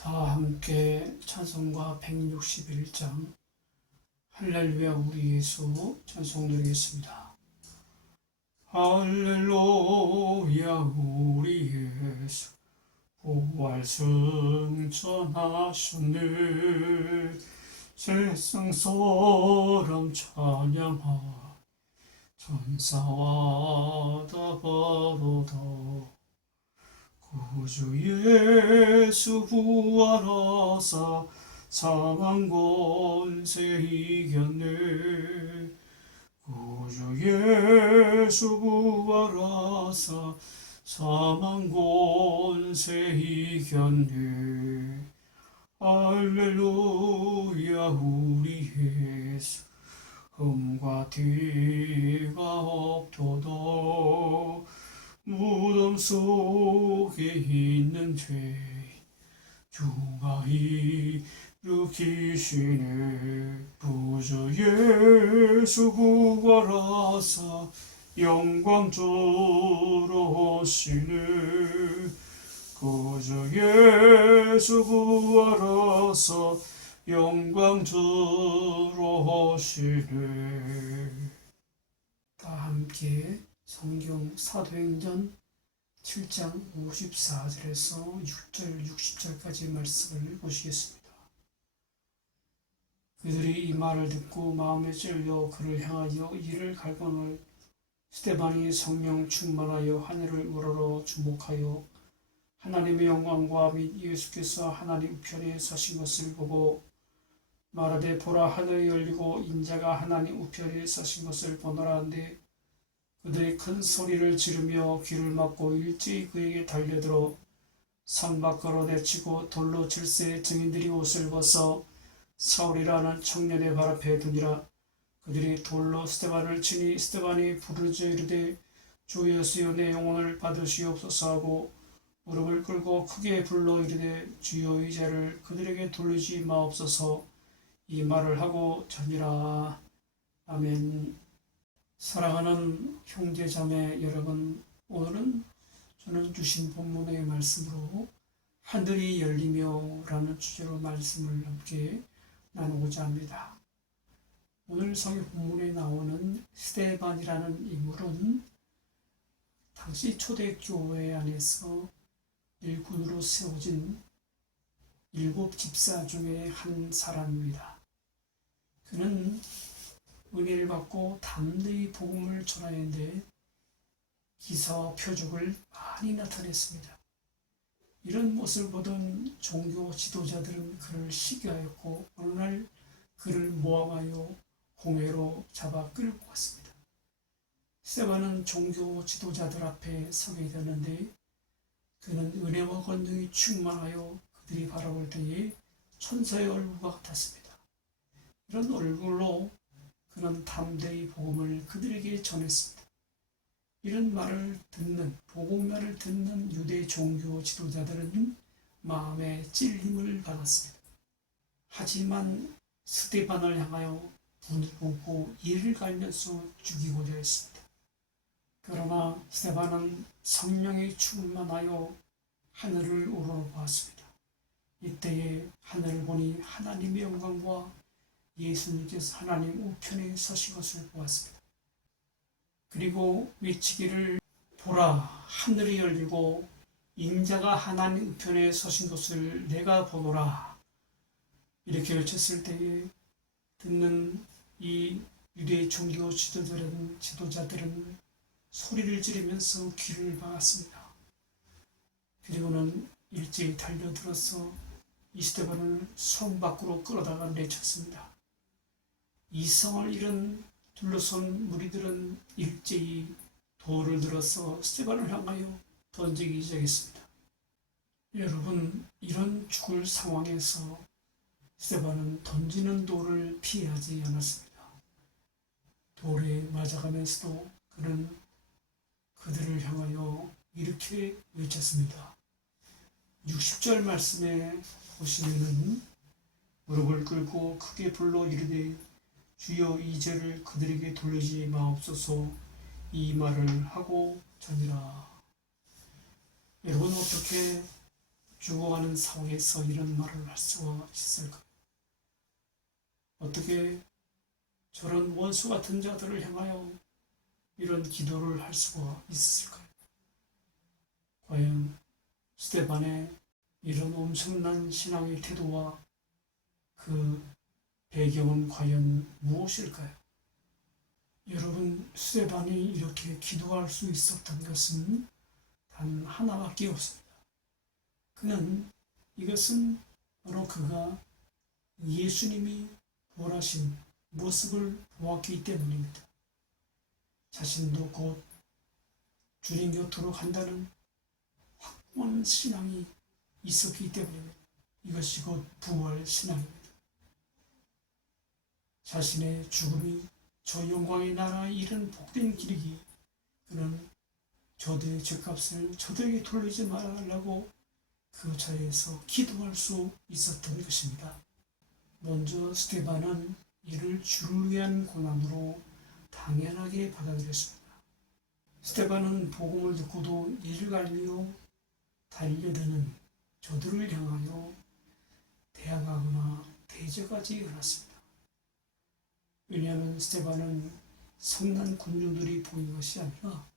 다 함께 찬송가 161장 할렐루야 우리 예수 찬송 드리겠습니다. 할렐루야 우리 예수 부활 승천하셨네. 세상 사람 찬양하 천사와 다 바로다. 구주 예수 부활하사 사망 권세 이겼네. 구주 예수 부활하사 사망 권세 이겼네. 할렐루야 우리 예수 흠과 티가 없도다. 무덤 속에 있는 죄 주가 일으키시네. 부주 예수 부활하사 영광주로 오시네. 구주 예수 부활하사 영광주로 오시네. 다 함께 성경 사도행전 7장 54절에서 6절 60절까지 말씀을 보시겠습니다. 그들이 이 말을 듣고 마음에 찔려 그를 향하여 이를 갈망을 스데반이 성령 충만하여 하늘을 우러러 주목하여 하나님의 영광과 및 예수께서 하나님 우편에 서신 것을 보고 말하되 보라 하늘이 열리고 인자가 하나님 우편에 서신 것을 보노라 한데 그들이 큰 소리를 지르며 귀를 막고 일제히 그에게 달려들어 산 밖으로 내치고 돌로 질세 증인들이 옷을 벗어 사울이라는 청년의 발 앞에 두니라. 그들이 돌로 스데반을 치니 스데반이 부르짖어 이르되 주 예수여 내 영혼을 받으시옵소서 하고 무릎을 꿇고 크게 불러 이르되 주여 이 죄를 그들에게 돌리지 마옵소서. 이 말을 하고 자니라. 아멘. 사랑하는 형제자매 여러분, 오늘은 저는 주신 본문의 말씀으로 하늘이 열리며 라는 주제로 말씀을 함께 나누고자 합니다. 오늘 성경 본문에 나오는 스데반이라는 인물은 당시 초대교회 안에서 일꾼으로 세워진 7집사 중에 한 사람입니다. 그는 은혜를 받고 담대히 복음을 전하는데 기사와 표적을 많이 나타냈습니다. 이런 모습을 보던 종교 지도자들은 그를 시기하였고 어느 날 그를 모함하여 공회로 잡아 끌고 갔습니다. 스데반은 종교 지도자들 앞에 서게 되는데 그는 은혜와 권능이 충만하여 그들이 바라볼 때에 천사의 얼굴과 같았습니다. 이런 얼굴로 그는 담대히 복음을 그들에게 전했습니다. 이런 말을 듣는, 복음말을 듣는 유대 종교 지도자들은 마음에 찔림을 받았습니다. 하지만 스데반을 향하여 분을 붓고 이를 갈면서 죽이고자 했습니다. 그러나 스데반은 성령이 충만하여 하늘을 우러러보았습니다. 이때에 하늘을 보니 하나님의 영광과 예수님께서 하나님 우편에 서신 것을 보았습니다. 그리고 외치기를 보라 하늘이 열리고 인자가 하나님 우편에 서신 것을 내가 보노라. 이렇게 외쳤을 때에 듣는 이 유대 종교 지도자들은 소리를 지르면서 귀를 막았습니다. 그리고는 일제히 달려들어서 이 스데반을 성 밖으로 끌어다가 내쳤습니다. 이성을 잃은 둘러선 무리들은 일제히 돌을 들어서 스데반을 향하여 던지기 시작했습니다. 여러분, 이런 죽을 상황에서 스데반은 던지는 돌을 피하지 않았습니다. 돌에 맞아가면서도 그는 그들을 향하여 이렇게 외쳤습니다. 60절 말씀에 보시면은 무릎을 꿇고 크게 불러 이르되 주여 이 죄를 그들에게 돌리지 마옵소서. 이 말을 하고 자니라. 여러분, 어떻게 죽어가는 상황에서 이런 말을 할 수가 있을까? 어떻게 저런 원수 같은 자들을 향하여 이런 기도를 할 수가 있었을까요? 과연 스데반의 이런 엄청난 신앙의 태도와 그 배경은 과연 무엇일까요? 여러분, 스데반이 이렇게 기도할 수 있었던 것은 단 하나밖에 없습니다. 그는 이것은 바로 그가 예수님이 부활하신 모습을 보았기 때문입니다. 자신도 곧 주님 곁으로 간다는 확고한 신앙이 있었기 때문입니다. 이것이 곧 부활 신앙입니다. 자신의 죽음이 저 영광의 나라에 이른 복된 길이기 그는 저들의 죄값을 저들에게 돌리지 말라고 그 자리에서 기도할 수 있었던 것입니다. 먼저 스데반은 이를 주를 위한 고난으로 당연하게 받아들였습니다. 스데반은 복음을 듣고도 이를 갈며 달려드는 저들을 향하여 대항하거나 대적하지 않았습니다. 왜냐하면 스데반은 성난 군중들이 보인 것이 아니라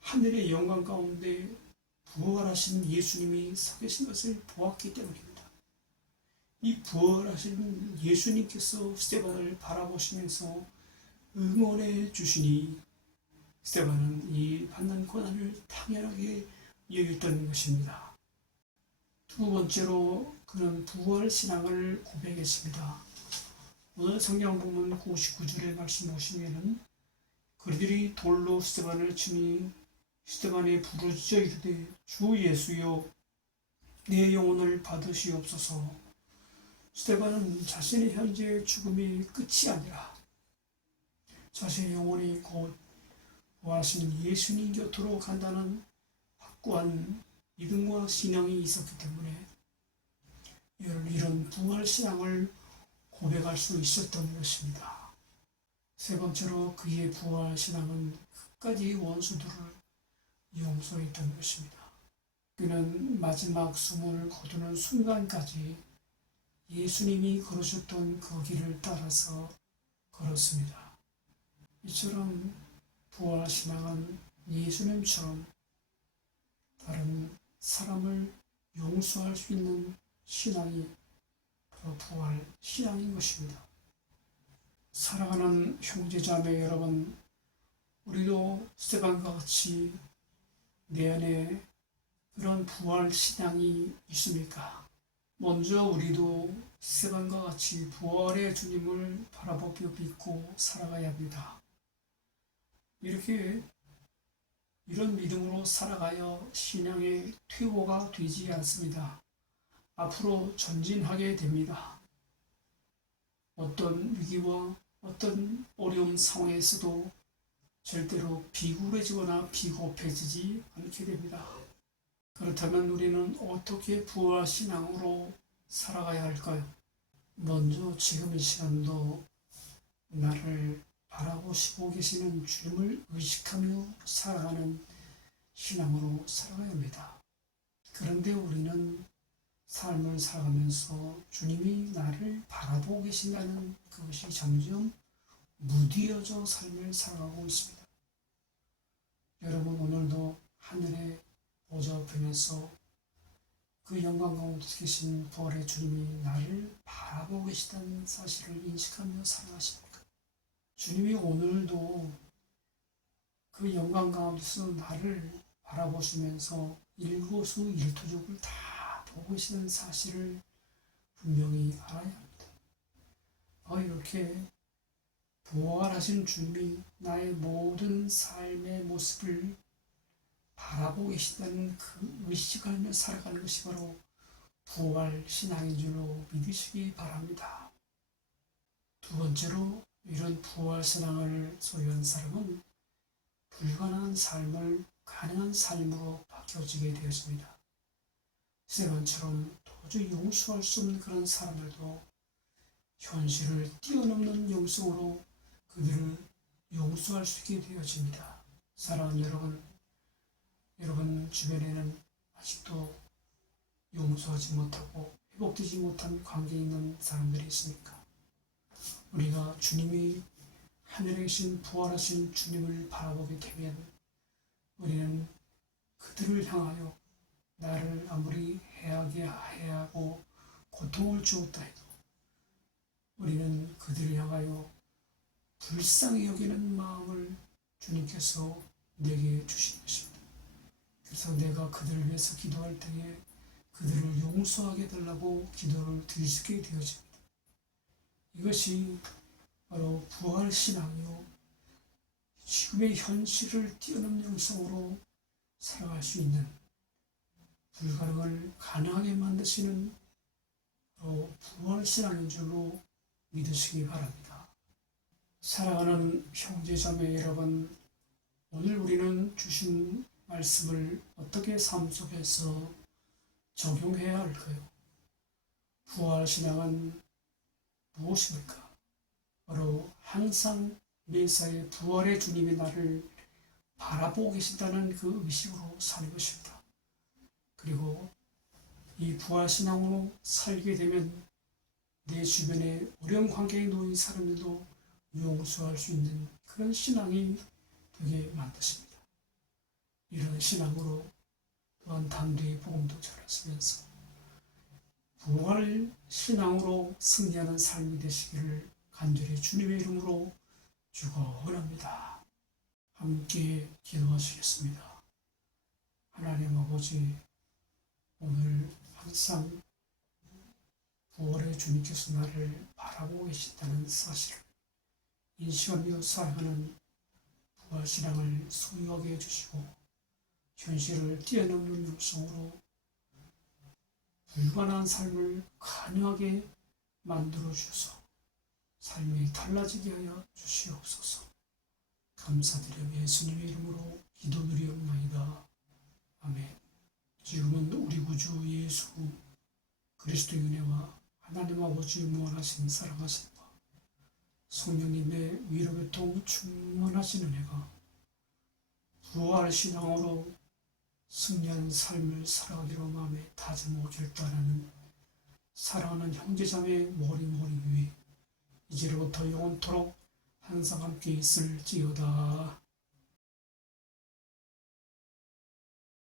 하늘의 영광 가운데 부활하신 예수님이 서 계신 것을 보았기 때문입니다. 이 부활하신 예수님께서 스데반을 바라보시면서 응원해 주시니 스데반은 이 받는 고난을 당연하게 여겼던 것입니다. 두 번째로 그는 부활 신앙을 고백했습니다. 오늘 성경 본문 99절의 말씀 보시면은 그들이 돌로 스데반을 치니 스데반이 부르짖어 이르되 주 예수여 내 영혼을 받으시옵소서. 스데반은 자신의 현재의 죽음이 끝이 아니라 자신의 영혼이 곧 부활하신 예수님 곁으로 간다는 확고한 믿음과 신앙이 있었기 때문에 이런 부활 신앙을 고백할 수 있었던 것입니다. 세 번째로 그의 부활 신앙은 끝까지 원수들을 용서했던 것입니다. 그는 마지막 숨을 거두는 순간까지 예수님이 걸으셨던 그 길을 따라서 걸었습니다. 이처럼 부활 신앙은 예수님처럼 다른 사람을 용서할 수 있는 신앙이 바로 부활 신앙인 것입니다. 사랑하는 형제자매 여러분, 우리도 스데반과 같이 내 안에 그런 부활 신앙이 있습니까? 먼저 우리도 스데반과 같이 부활의 주님을 바라보며 믿고 살아가야 합니다. 이런 믿음으로 살아가야 신앙의 퇴보가 되지 않습니다. 앞으로 전진하게 됩니다. 어떤 위기와 어떤 어려운 상황에서도 절대로 비굴해지거나 비겁해지지 않게 됩니다. 그렇다면 우리는 어떻게 부활 신앙으로 살아가야 할까요? 먼저 지금 이 시간도 나를 바라보시고 계시는 주님을 의식하며 살아가는 신앙으로 살아가야 합니다. 그런데 우리는 삶을 살아가면서 주님이 나를 바라보고 계신다는 그것이 점점 무디어져 삶을 살아가고 있습니다. 여러분, 오늘도 하늘의 보좌 앞에서 그 영광 가운데 계신 부활의 주님이 나를 바라보고 계시다는 사실을 인식하며 살아가십니까? 주님이 오늘도 그 영광 가운데서 나를 바라보시면서 일거수일투족을 다 보고 계시는 사실을 분명히 알아야 합니다. 이렇게 부활하신 주님이 나의 모든 삶의 모습을 바라보고 계시다는 그 의식하며 살아가는 것이 바로 부활 신앙인 줄로 믿으시기 바랍니다. 두 번째로 이런 부활 신앙을 소유한 사람은 불가능한 삶을 가능한 삶으로 바뀌어지게 되었습니다. 스데반처럼 도저히 용서할 수 없는 그런 사람들도 현실을 뛰어넘는 영성으로 그들을 용서할 수 있게 되어집니다. 사랑하는 여러분 주변에는 아직도 용서하지 못하고 회복되지 못한 관계에 있는 사람들이 있으니까 우리가 주님이 하늘에 계신 부활하신 주님을 바라보게 되면 우리는 그들을 향하여 나를 아무리 해하게 해하고 고통을 주었다 해도 우리는 그들을 향하여 불쌍히 여기는 마음을 주님께서 내게 주신 것입니다. 그래서 내가 그들을 위해서 기도할 때에 그들을 용서하게 해달라고 기도를 드릴 수 있게 되어집니다. 이것이 바로 부활신앙이요 지금의 현실을 뛰어넘는 영성으로 살아갈 수 있는 불가능을 가능하게 만드시는 부활신앙인 줄로 믿으시기 바랍니다. 사랑하는 형제자매 여러분, 오늘 우리는 주신 말씀을 어떻게 삶 속에서 적용해야 할까요? 부활신앙은 무엇입니까? 바로 항상 매사에 부활의 주님이 나를 바라보고 계신다는 그 의식으로 사는 것입니다. 그리고 이 부활신앙으로 살게 되면 내 주변에 어려운 관계에 놓인 사람들도 용서할 수 있는 그런 신앙이 되게 만드십니다. 이런 신앙으로 또한 담대히 복음도 전하시면서 부활 신앙으로 승리하는 삶이 되시기를 간절히 주님의 이름으로 축원합니다. 함께 기도하시겠습니다. 하나님 아버지, 오늘 항상 부활의 주님께서 나를 바라보고 계신다는 사실을 인식하며 살아가는 부활신앙을 소유하게 해주시고 현실을 뛰어넘는 육성으로 불가능한 삶을 가능하게 만들어 주셔서 삶이 달라지게 하여 주시옵소서. 감사드려 예수님의 이름으로 기도드리옵나이다. 아멘. 지금은 우리 구주 예수 그리스도의 은혜와 하나님 아버지의 무한하신 사랑하신 바 성령님의 위로교통 충만하신 은혜가 부활신앙으로 승리하는 삶을 살아가기로 마음에 다짐하고 결단하는 사랑하는 형제자매 머리 위에 이제로부터 영원토록 항상 함께 있을지어다.